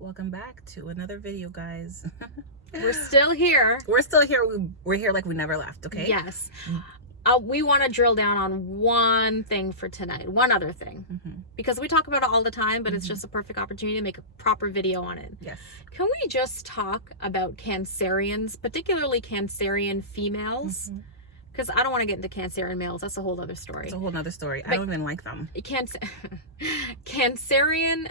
Welcome back to another video, guys. We're still here. We're still here. We're here like we never left, okay? Yes. We want to drill down on one thing for tonight. One other thing. Because we talk about it all the time, but it's just a perfect opportunity to make a proper video on it. Yes. Can we just talk about Cancerians, particularly Cancerian females? Because I don't want to get into Cancerian males. That's a whole other story. It's a whole other story. But I don't even like them. Cancerian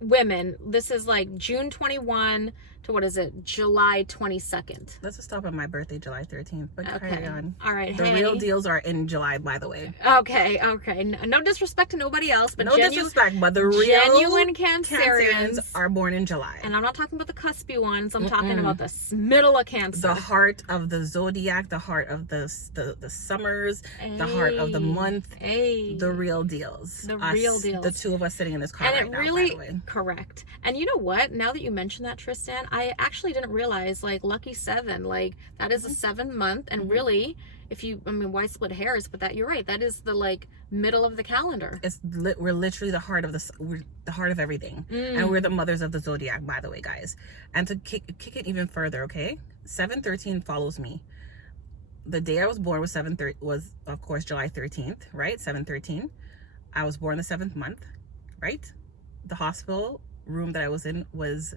women, this is like June 21 to what is it, July 22nd. Let's just stop at my birthday, July 13th. But carry on. All right. The real deals are in July, by the way. Okay. No disrespect to nobody else, but no disrespect, but the real genuine Cancerians are born in July. And I'm not talking about the cuspy ones. I'm talking about the middle of Cancer. The heart of the zodiac, the heart of the summers, the heart of the month. The real deals. The real deals. The two of us sitting in this car and right it now, really, by the way. Correct. And you know what? Now that you mention that, Tristan, I actually didn't realize, like, lucky 7, like, that is a 7 month. And really, why split hairs? But that, you're right. That is the, like, middle of the calendar. We're literally the heart of we're the heart of everything. And we're the mothers of the zodiac, by the way, guys. And to kick it even further, okay? 713 follows me. The day I was born was of course July 13th, right? 713. I was born the 7th month, right? The hospital room that I was in was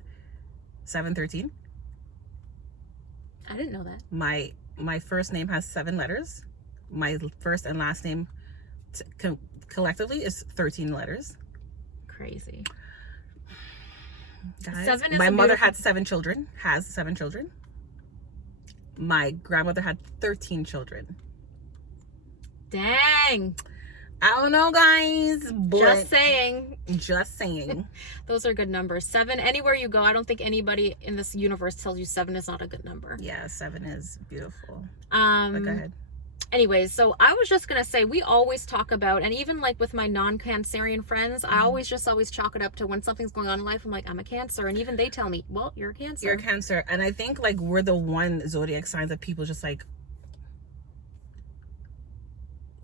713. I didn't know that. My first name has 7 letters. My first and last name collectively is 13 letters. Crazy. Guys, my mother had 7 children, has 7 children. My grandmother had 13 children. Dang. I don't know, guys, but just saying. Those are good numbers. 7, anywhere you go, I don't think anybody in this universe tells you 7 is not a good number. Yeah, 7 is beautiful. But go ahead. Anyways, so I was just gonna say, we always talk about, and even like with my non-Cancerian friends, I always chalk it up to when something's going on in life, I'm like, I'm a Cancer, and even they tell me, well, you're a Cancer. You're a Cancer. And I think, like, we're the one zodiac signs that people just, like,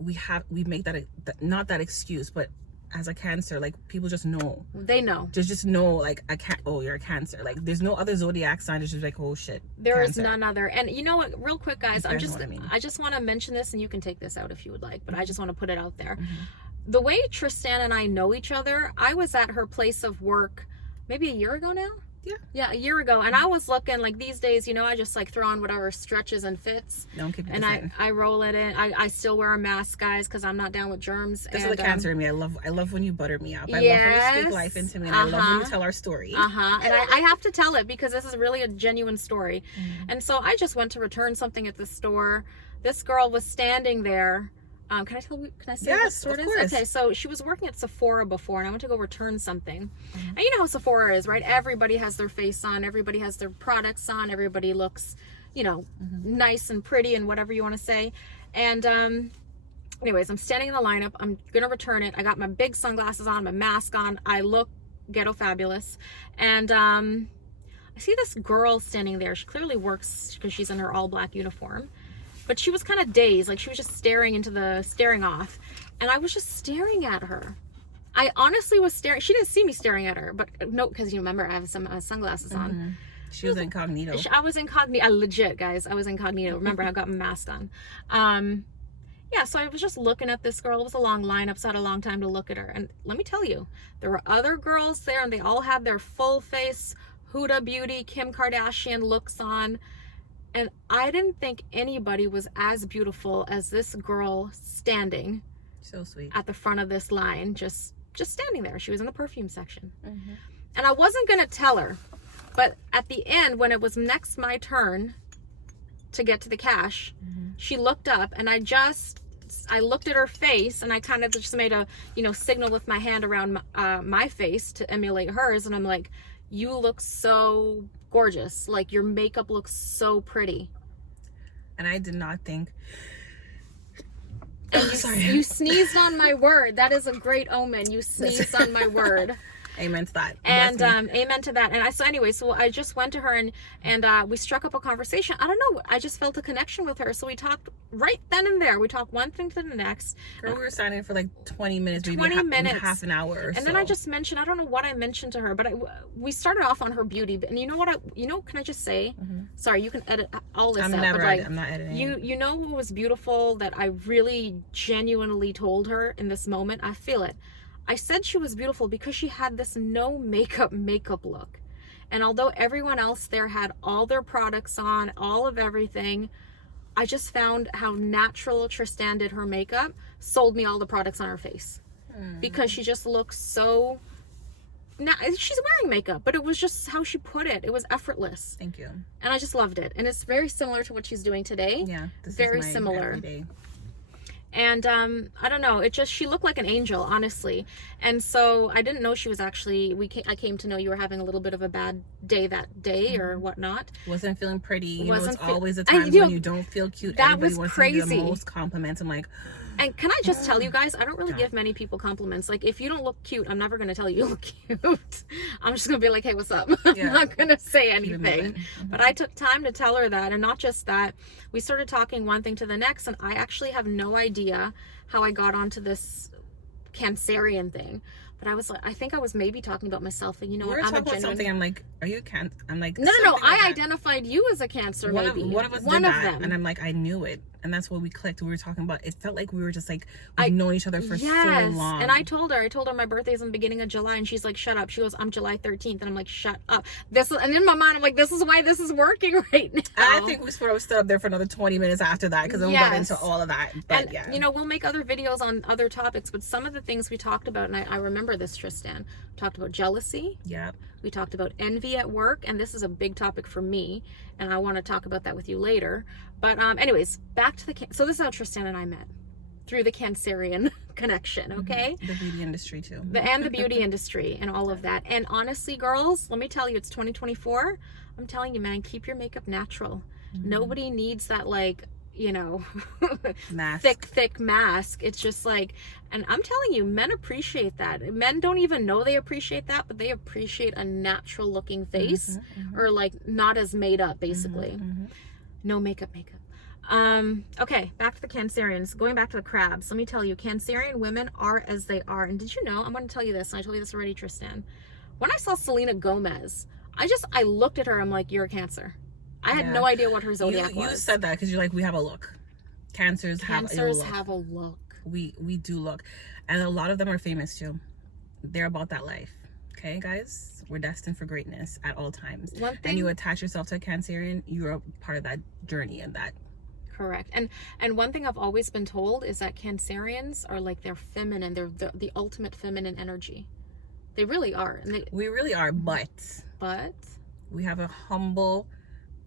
we make that not that excuse, but as a Cancer, like, people just know. They know. Just know, like, you're a Cancer. Like, there's no other zodiac sign that's just like, oh shit, there is none other. And you know what, real quick, guys, I just want to mention this, and you can take this out if you would like, but I just want to put it out there. The way Tristan and I know each other, I was at her place of work maybe a year ago now. Yeah, a year ago, and I was looking, like, these days, you know, I just, like, throw on whatever stretches and fits. Don't keep it and I roll it in. I still wear a mask, guys, because I'm not down with germs. This is the Cancer in me. I love when you butter me up. I love when you speak life into me, and I love when you tell our story. And I have to tell it because this is really a genuine story. And so I just went to return something at the store. This girl was standing there. Can I say what store it is? Okay, so she was working at Sephora before, and I went to go return something. And you know how Sephora is, right? Everybody has their face on, everybody has their products on, everybody looks, you know, nice and pretty and whatever you want to say. And anyways, I'm standing in the lineup. I'm gonna return it. I got my big sunglasses on, my mask on. I look ghetto fabulous. And I see this girl standing there. She clearly works because she's in her all black uniform. But she was kind of dazed, like she was just staring off. And I was just staring at her. I honestly was staring. She didn't see me staring at her, but no, because you remember I have some sunglasses on. She was incognito. I was incognito. Legit, guys. I was incognito. Remember, I got my mask on. Yeah, so I was just looking at this girl. It was a long lineup, so I had a long time to look at her. And let me tell you, there were other girls there, and they all had their full face Huda Beauty, Kim Kardashian looks on. And I didn't think anybody was as beautiful as this girl standing so sweet at the front of this line, just standing there. She was in the perfume section. And I wasn't gonna tell her, but at the end, when it was next my turn to get to the cash, she looked up, and I looked at her face, and I kind of just made a, you know, signal with my hand around my face to emulate hers, and I'm like, you look so gorgeous. Like, your makeup looks so pretty. And I did not think. And you sneezed on my word. That is a great omen. You sneezed on my word. Amen to that. And amen to that. And so I just went to her and we struck up a conversation. I don't know, I just felt a connection with her. So we talked right then and there. We talked one thing to the next. Girl, we were signing for like 20 minutes, 20 minutes, half an hour or and then I just mentioned, I don't know what I mentioned to her, but we started off on her beauty. And you know what? Can I just say? Sorry, you can edit all this out. I'm not editing. You know what was beautiful that I really genuinely told her in this moment? I feel it. I said she was beautiful because she had this no makeup look. And although everyone else there had all their products on, all of everything, I just found how natural Tristan did her makeup, sold me all the products on her face. Because she just looks so... Now, she's wearing makeup, but it was just how she put it. It was effortless. Thank you. And I just loved it. And it's very similar to what she's doing today. Yeah. This very is my similar. Everyday. And I don't know, she looked like an angel, honestly. And so I didn't know she was actually, I came to know you were having a little bit of a bad day that day or whatnot. Wasn't feeling pretty. It's always the times when you don't feel cute. That Everybody was wants crazy. to give the most compliments. I'm like... And can I just tell you guys, I don't really give many people compliments. Like, if you don't look cute, I'm never going to tell you look cute. I'm just going to be like, hey, what's up? Yeah. I'm not going to say anything. But I took time to tell her that. And not just that, we started talking one thing to the next. And I actually have no idea how I got onto this Cancerian thing. But I think I was maybe talking about myself. And you know what? We were talking about something. I'm like, are you I'm like, no. I identified you as a Cancer, maybe. One of us did that. And I'm like, I knew it. And that's what we clicked. We were talking about, it felt like we were just like, we've known each other for so long. And I told her my birthday's in the beginning of July, and she's like, shut up. She goes, I'm July 13th. And I'm like, shut up. And in my mind, I'm like, this is why this is working right now. I think we stood up there for another 20 minutes after that, because then we got into all of that. But we'll make other videos on other topics, but some of the things we talked about, and I remember this, Tristan, we talked about jealousy. Yep. We talked about envy at work, and this is a big topic for me, and I want to talk about that with you later. But anyways, back to so this is how Tristan and I met, through the Cancerian connection, okay? The beauty industry too. And the beauty industry and all of that. And honestly, girls, let me tell you, it's 2024. I'm telling you, man, keep your makeup natural. Nobody needs that, like, mask. thick mask. It's just like, and I'm telling you, men appreciate that. Men don't even know they appreciate that, but they appreciate a natural looking face, or like not as made up, basically. No makeup. Okay, back to the Cancerians. Going back to the crabs, let me tell you, Cancerian women are as they are. And did you know, I'm going to tell you this, and I told you this already, Tristan. When I saw Selena Gomez, I looked at her, I'm like, you're a Cancer. I had no idea what her zodiac was. You said that because you're like, we have a look. Cancers have a look. We do look. And a lot of them are famous too. They're about that life. Okay, guys? We're destined for greatness at all times. And you attach yourself to a Cancerian, you're a part of that journey and that. Correct. And one thing I've always been told is that Cancerians are like, they're feminine. They're the ultimate feminine energy. They really are. And we really are, but we have a humble,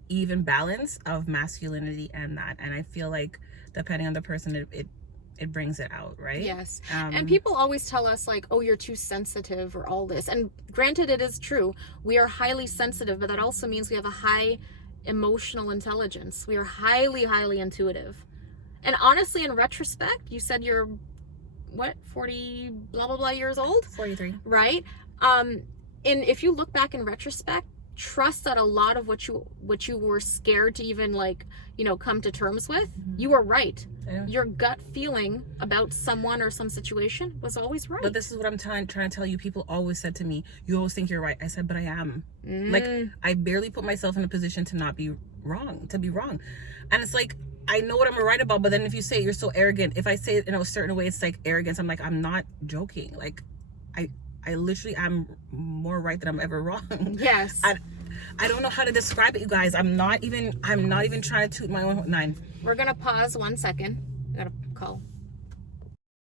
even balance of masculinity and that. And I feel like depending on the person, it brings it out, right? Yes. And people always tell us like, oh, you're too sensitive or all this. And granted, it is true. We are highly sensitive, but that also means we have a high emotional intelligence. We are highly, highly intuitive. And honestly, in retrospect, you said you're, 40 blah, blah, blah years old? 43. Right? If you look back in retrospect, trust that a lot of what you were scared to even come to terms with, you were right. Yeah. Your gut feeling about someone or some situation was always right. But this is what I'm trying to tell you. People always said to me, you always think you're right. I said, but I am. Like, I barely put myself in a position to not be wrong, and it's like, I know what I'm right about, but then if you say you're so arrogant, if I say it in a certain way, it's like arrogance. I'm like, I'm not joking. Like, I literally am more right than I'm ever wrong. Yes. I don't know how to describe it, you guys. I'm not even trying to toot my own 9. We're gonna pause 1 second. I gotta call